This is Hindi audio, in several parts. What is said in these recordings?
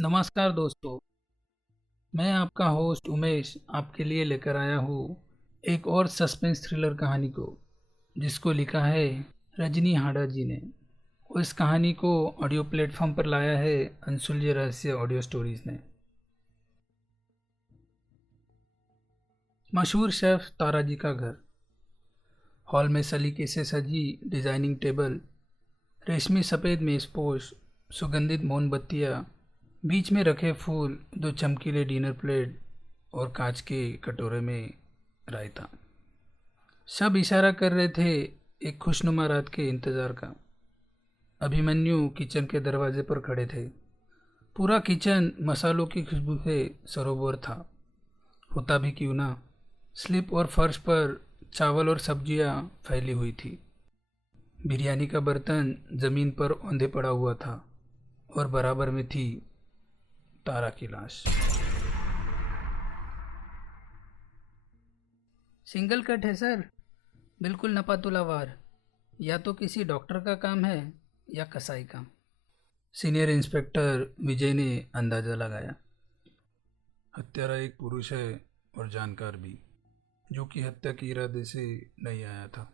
नमस्कार दोस्तों। मैं आपका होस्ट उमेश आपके लिए लेकर आया हूँ एक और सस्पेंस थ्रिलर कहानी को, जिसको लिखा है रजनी हाड़ा जी ने। और इस कहानी को ऑडियो प्लेटफॉर्म पर लाया है अनसुलझे रहस्य ऑडियो स्टोरीज ने। मशहूर शेफ तारा जी का घर। हॉल में सलीके से सजी डिजाइनिंग टेबल, रेशमी सफ़ेद मेज़पोश, सुगंधित मोमबत्तियाँ, बीच में रखे फूल, दो चमकीले डिनर प्लेट और कांच के कटोरे में रायता। सब इशारा कर रहे थे एक खुशनुमा रात के इंतज़ार का। अभिमन्यु किचन के दरवाजे पर खड़े थे। पूरा किचन मसालों की खुशबू से सरोवर था। होता भी क्यों ना, स्लिप और फर्श पर चावल और सब्जियां फैली हुई थी। बिरयानी का बर्तन जमीन पर औंधे पड़ा हुआ था और बराबर में थी तारा की लाश। सिंगल कट है सर, बिल्कुल नपातुलावार। या तो किसी डॉक्टर का काम है या कसाई का। सीनियर इंस्पेक्टर विजय ने अंदाजा लगाया। हत्यारा एक पुरुष है और जानकार भी, जो कि हत्या के इरादे से नहीं आया था।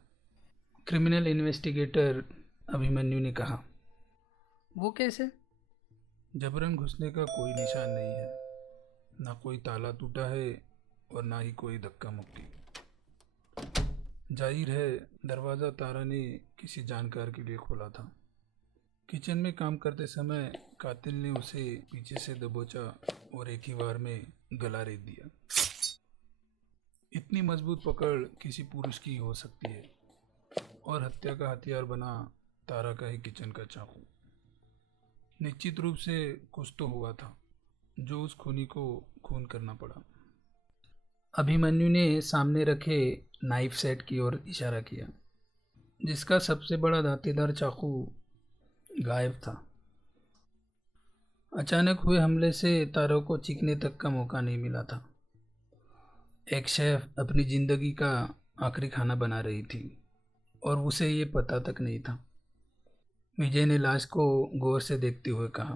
क्रिमिनल इन्वेस्टिगेटर अभिमन्यु ने कहा। वो कैसे? जबरन घुसने का कोई निशान नहीं है, ना कोई ताला टूटा है और ना ही कोई धक्का मुक्की। जाहिर है दरवाज़ा तारा ने किसी जानकार के लिए खोला था। किचन में काम करते समय कातिल ने उसे पीछे से दबोचा और एक ही बार में गला रेत दिया। इतनी मजबूत पकड़ किसी पुरुष की हो सकती है, और हत्या का हथियार बना तारा का ही किचन का चाकू। निश्चित रूप से कुछ तो हुआ था, जो उस खूनी को खून करना पड़ा। अभिमन्यु ने सामने रखे नाइफ सेट की ओर इशारा किया, जिसका सबसे बड़ा दांतेदार चाकू गायब था। अचानक हुए हमले से तारों को चीखने तक का मौका नहीं मिला था। एक शेफ अपनी जिंदगी का आखिरी खाना बना रही थी और उसे ये पता तक नहीं था। विजय ने लाश को गौर से देखते हुए कहा।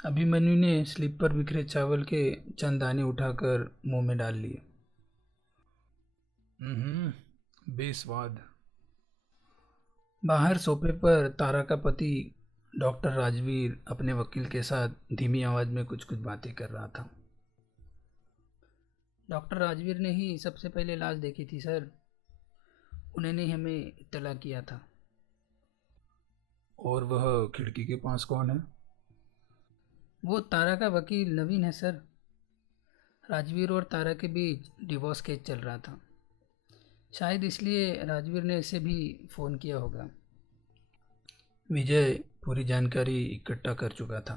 अभिमन्यु ने स्लिप पर बिखरे चावल के चंद दाने उठाकर मुंह में डाल लिए। बेस्वाद। बाहर सोफे पर तारा का पति डॉक्टर राजवीर अपने वकील के साथ धीमी आवाज में कुछ कुछ बातें कर रहा था। डॉक्टर राजवीर ने ही सबसे पहले लाश देखी थी सर। उन्होंने ही हमें इत्तला किया था। और वह खिड़की के पास कौन है? वो तारा का वकील नवीन है सर। राजवीर और तारा के बीच डिवोर्स केस चल रहा था। शायद इसलिए राजवीर ने इसे भी फ़ोन किया होगा। विजय पूरी जानकारी इकट्ठा कर चुका था।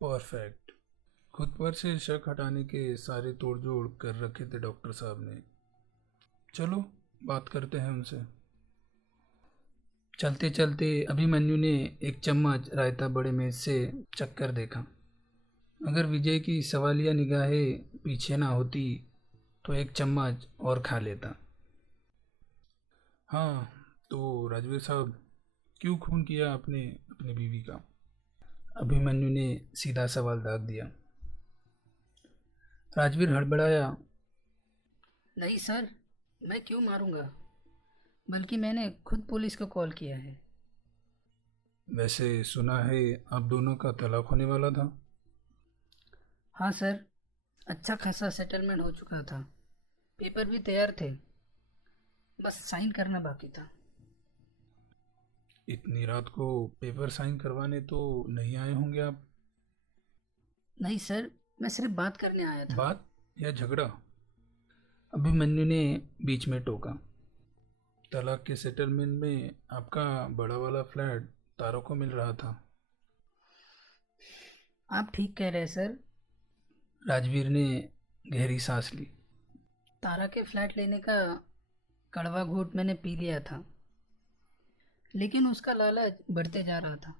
परफेक्ट। खुद पर से शक हटाने के सारे तोड़जोड़ कर रखे थे डॉक्टर साहब ने। चलो बात करते हैं उनसे। चलते चलते अभिमन्यु ने एक चम्मच रायता बड़े मेज से चक्कर देखा। अगर विजय की सवालिया निगाहें पीछे ना होती तो एक चम्मच और खा लेता। हाँ, तो राजवीर साहब, क्यों खून किया आपने अपनी बीवी का? अभिमन्यु ने सीधा सवाल दाग दिया। राजवीर हड़बड़ाया। नहीं सर, मैं क्यों मारूंगा, बल्कि मैंने खुद पुलिस को कॉल किया है। वैसे सुना है आप दोनों का तलाक होने वाला था। हाँ सर, अच्छा खासा सेटलमेंट हो चुका था। पेपर भी तैयार थे, बस साइन करना बाकी था। इतनी रात को पेपर साइन करवाने तो नहीं आए होंगे आप? नहीं सर, मैं सिर्फ बात करने आया था। बात या झगड़ा? अभिमन्यु ने बीच में टोका। तलाक के सेटलमेंट में आपका बड़ा वाला फ्लैट तारों को मिल रहा था। आप ठीक कह रहे हैं सर। राजवीर ने गहरी सांस ली। तारा के फ्लैट लेने का कड़वा घूंट मैंने पी लिया था, लेकिन उसका लालच बढ़ते जा रहा था।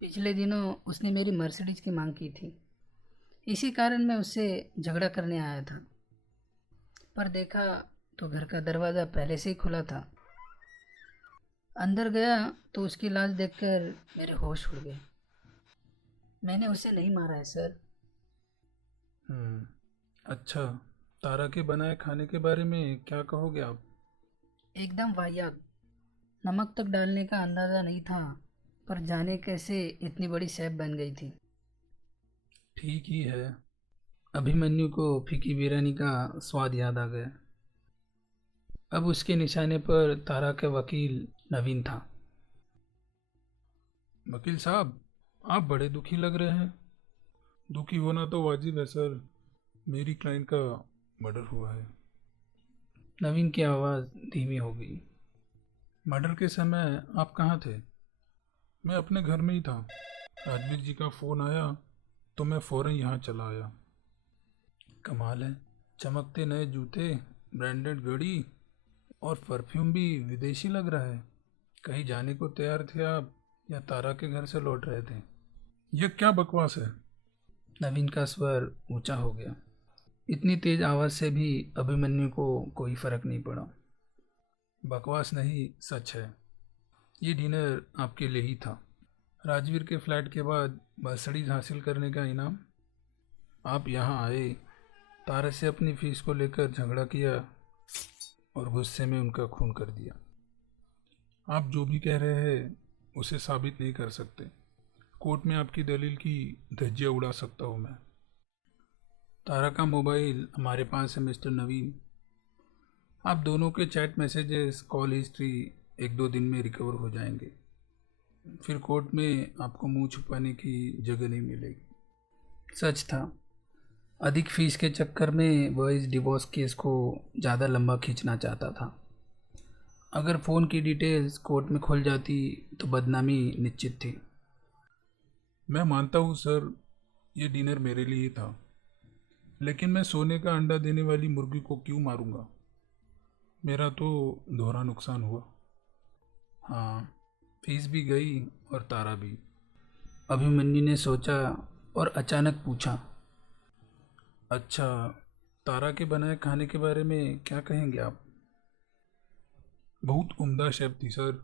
पिछले दिनों उसने मेरी मर्सिडीज की मांग की थी। इसी कारण मैं उससे झगड़ा करने आया था, पर देखा तो घर का दरवाज़ा पहले से ही खुला था। अंदर गया तो उसकी लाश देखकर मेरे होश उड़ गए। मैंने उसे नहीं मारा है सर। हम्म, अच्छा, तारा के बनाए खाने के बारे में क्या कहोगे आप? एकदम वाहियात। नमक तक डालने का अंदाज़ा नहीं था, पर जाने कैसे इतनी बड़ी शेफ बन गई थी। ठीक ही है। अभिमन्यु को फीकी बिरयानी का स्वाद याद आ गया। अब उसके निशाने पर तारा का वकील नवीन था। वकील साहब, आप बड़े दुखी लग रहे हैं। दुखी होना तो वाजिब है सर। मेरी क्लाइंट का मर्डर हुआ है। नवीन की आवाज़ धीमी हो गई। मर्डर के समय आप कहाँ थे? मैं अपने घर में ही था। राजवीर जी का फ़ोन आया तो मैं फ़ौरन यहाँ चला आया। कमाल है, चमकते नए जूते, ब्रांडेड घड़ी और परफ्यूम भी विदेशी लग रहा है। कहीं जाने को तैयार थे आप या तारा के घर से लौट रहे थे? यह क्या बकवास है? नवीन का स्वर ऊंचा हो गया। इतनी तेज आवाज़ से भी अभिमन्यु को कोई फर्क नहीं पड़ा। बकवास नहीं, सच है। ये डिनर आपके लिए ही था। राजवीर के फ्लैट के बाद मर्सिडीज हासिल करने का इनाम। आप यहाँ आए, तारा से अपनी फीस को लेकर झगड़ा किया और गुस्से में उनका खून कर दिया। आप जो भी कह रहे हैं उसे साबित नहीं कर सकते। कोर्ट में आपकी दलील की धज्जियाँ उड़ा सकता हूँ मैं। तारा का मोबाइल हमारे पास है मिस्टर नवीन। आप दोनों के चैट मैसेजेस, कॉल हिस्ट्री 1-2 दिन में रिकवर हो जाएंगे। फिर कोर्ट में आपको मुंह छुपाने की जगह नहीं मिलेगी। सच था, अधिक फीस के चक्कर में वह इस डिवोर्स केस को ज़्यादा लंबा खींचना चाहता था। अगर फ़ोन की डिटेल्स कोर्ट में खुल जाती तो बदनामी निश्चित थी। मैं मानता हूँ सर, ये डिनर मेरे लिए ही था, लेकिन मैं सोने का अंडा देने वाली मुर्गी को क्यों मारूंगा? मेरा तो दोहरा नुकसान हुआ। हाँ, फीस भी गई और तारा भी। अभिमन्यु ने सोचा और अचानक पूछा। अच्छा, तारा के बनाए खाने के बारे में क्या कहेंगे आप? बहुत उम्दा शेफ थी सर।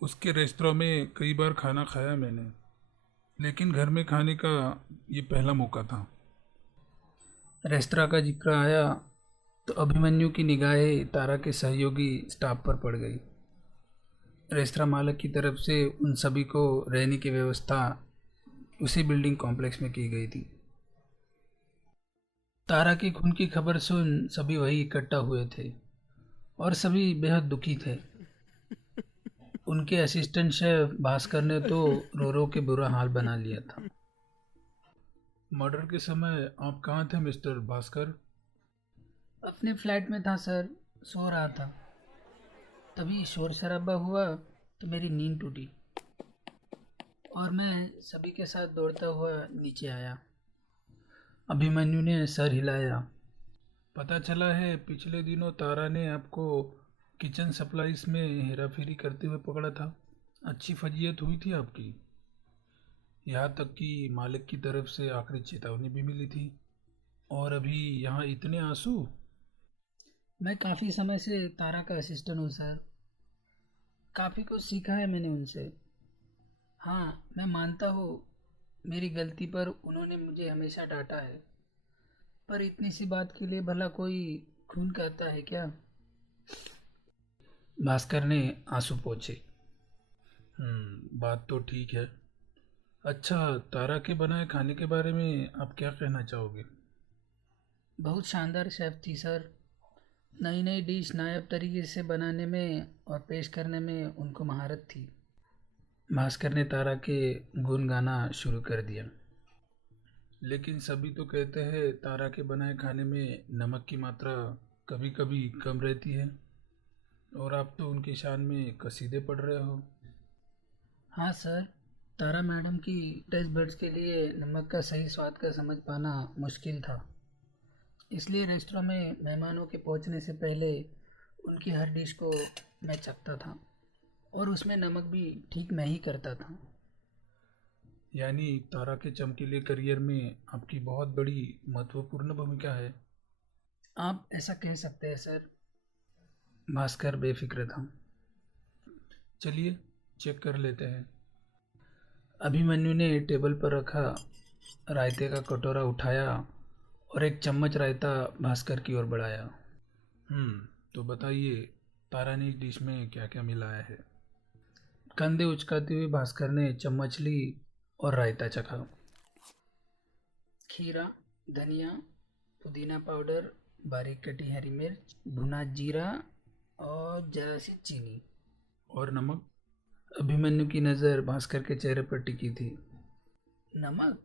उसके रेस्तरां में कई बार खाना खाया मैंने, लेकिन घर में खाने का ये पहला मौका था। रेस्तरां का जिक्र आया तो अभिमन्यु की निगाहें तारा के सहयोगी स्टाफ पर पड़ गई। रेस्तरां मालिक की तरफ से उन सभी को रहने की व्यवस्था उसी बिल्डिंग कॉम्प्लेक्स में की गई थी। तारा के खून की खबर सुन सभी वही इकट्ठा हुए थे और सभी बेहद दुखी थे। उनके असिस्टेंट शेफ भास्कर ने तो रो रो के बुरा हाल बना लिया था। मर्डर के समय आप कहाँ थे मिस्टर भास्कर? अपने फ्लैट में था सर, सो रहा था। तभी शोर शराबा हुआ तो मेरी नींद टूटी और मैं सभी के साथ दौड़ता हुआ नीचे आया। अभिमन्यु ने सर हिलाया। पता चला है पिछले दिनों तारा ने आपको किचन सप्लाईज में हेराफेरी करते हुए पकड़ा था। अच्छी फजीयत हुई थी आपकी। यहाँ तक कि मालिक की तरफ से आखिरी चेतावनी भी मिली थी। और अभी यहाँ इतने आंसू। मैं काफ़ी समय से तारा का असिस्टेंट हूँ सर। काफ़ी कुछ सीखा है मैंने उनसे। हाँ, मैं मानता हूँ मेरी गलती पर उन्होंने मुझे हमेशा डांटा है, पर इतनी सी बात के लिए भला कोई खून कहता है क्या? भास्कर ने आंसू पोंछे। बात तो ठीक है। अच्छा, तारा के बनाए खाने के बारे में आप क्या कहना चाहोगे? बहुत शानदार शेफ थी सर। नई नई डिश नायाब तरीके से बनाने में और पेश करने में उनको महारत थी। भास्कर ने तारा के गुण गाना शुरू कर दिया। लेकिन सभी तो कहते हैं तारा के बनाए खाने में नमक की मात्रा कभी कभी कम रहती है। और आप तो उनकी शान में कसीदे पढ़ रहे हो। हाँ सर, तारा मैडम की टेस्ट बड्स के लिए नमक का सही स्वाद का समझ पाना मुश्किल था। इसलिए रेस्टोरेंट में मेहमानों के पहुंचने से पहले उनकी हर डिश को मैं चखता था और उसमें नमक भी ठीक मैं ही करता था। यानी तारा के चमकीले करियर में आपकी बहुत बड़ी महत्वपूर्ण भूमिका है। आप ऐसा कह सकते हैं सर। भास्कर बेफिक्र था। चलिए चेक कर लेते हैं। अभिमन्यु ने टेबल पर रखा रायते का कटोरा उठाया और एक चम्मच रायता भास्कर की ओर बढ़ाया। तो बताइए, तारा ने इस डिश में क्या क्या मिलाया है? कंधे उचकाते हुए भास्कर ने चम्मच ली और रायता चखा। खीरा, धनिया, पुदीना पाउडर, बारीक कटी हरी मिर्च, भुना जीरा और जरा सी चीनी। और नमक? अभिमन्यु की नज़र भास्कर के चेहरे पर टिकी थी। नमक?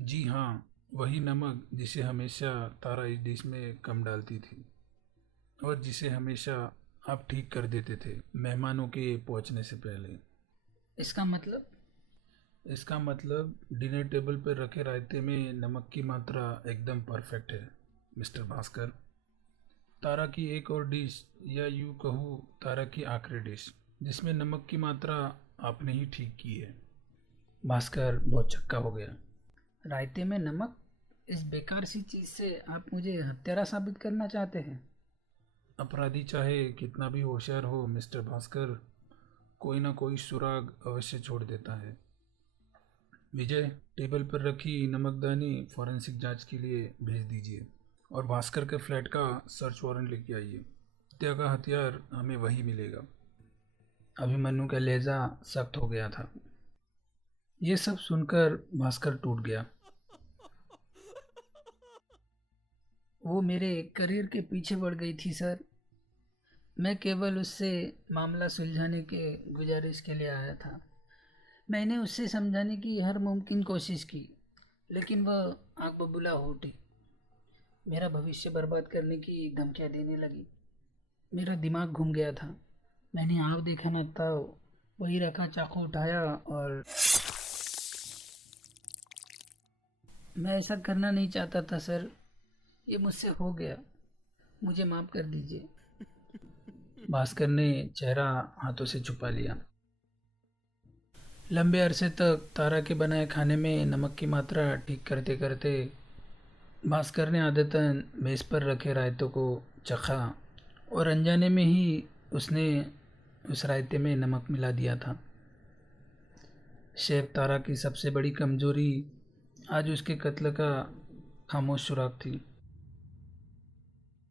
जी हाँ, वही नमक जिसे हमेशा तारा इस डिश में कम डालती थी और जिसे हमेशा आप ठीक कर देते थे मेहमानों के पहुंचने से पहले। इसका मतलब? इसका मतलब डिनर टेबल पर रखे रायते में नमक की मात्रा एकदम परफेक्ट है मिस्टर भास्कर। तारा की एक और डिश, या यूँ कहूँ तारा की आखिरी डिश, जिसमें नमक की मात्रा आपने ही ठीक की है। भास्कर बहुत चक्का हो गया। रायते में नमक? इस बेकार सी चीज़ से आप मुझे हत्यारा साबित करना चाहते हैं? अपराधी चाहे कितना भी होशियार हो मिस्टर भास्कर, कोई ना कोई सुराग अवश्य छोड़ देता है। विजय, टेबल पर रखी नमकदानी फॉरेंसिक जांच के लिए भेज दीजिए और भास्कर के फ्लैट का सर्च वारंट लेके आइए। हत्या का हथियार हमें वही मिलेगा। अभिमन्यु का लहजा सख्त हो गया था। ये सब सुनकर भास्कर टूट गया। वो मेरे करियर के पीछे बढ़ गई थी सर। मैं केवल उससे मामला सुलझाने के गुजारिश के लिए आया था। मैंने उससे समझाने की हर मुमकिन कोशिश की, लेकिन वह आग बबूला हो उठी। मेरा भविष्य बर्बाद करने की धमकियाँ देने लगी। मेरा दिमाग घूम गया था। मैंने आग देखा न था, वही रखा, चाकू उठाया और मैं ऐसा करना नहीं चाहता था सर। ये मुझसे हो गया, मुझे माफ़ कर दीजिए। भास्कर ने चेहरा हाथों से छुपा लिया। लंबे अरसे तक तारा के बनाए खाने में नमक की मात्रा ठीक करते करते भास्कर ने आदतन मेज़ पर रखे रायतों को चखा और अनजाने में ही उसने उस रायते में नमक मिला दिया था। शेफ तारा की सबसे बड़ी कमजोरी आज उसके कत्ल का खामोश सुराग थी।